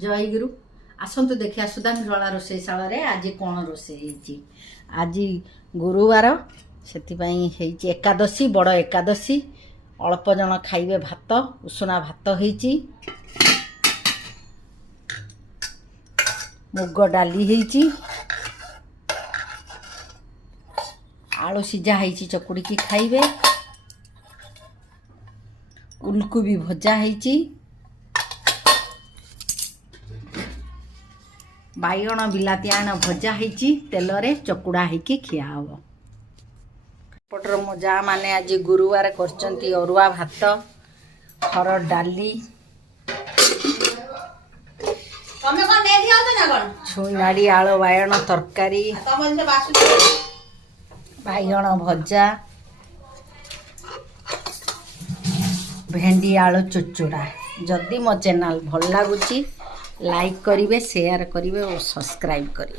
जयगुरु आसतु देखिया सुधांशला रोषेशाल आज कौन रोषे आज गुरुवार से एकादशी बड़ एकादशी अल्प जन खाइबे भात उषुना भात होईची मुग डाली होईची आलू सीझा होईची चकुड़ी की खाइबे उलकोबी भजा होईची बाइगण बिलाती आण भजा होईची तेल रे चकुड़ा होईकी खिया हबो। पटर मो जा माने आज गुरुवार करचंती अरुआ भात हरड़ डाली छुईनाड़ी आलू बाइगण तरकारी बाइगण भजा भेंडी आलू चुचुड़ा। जदि मो चैनल भल लगुच लाइक करिवे शेयर करिवे और सब्सक्राइब करिवे।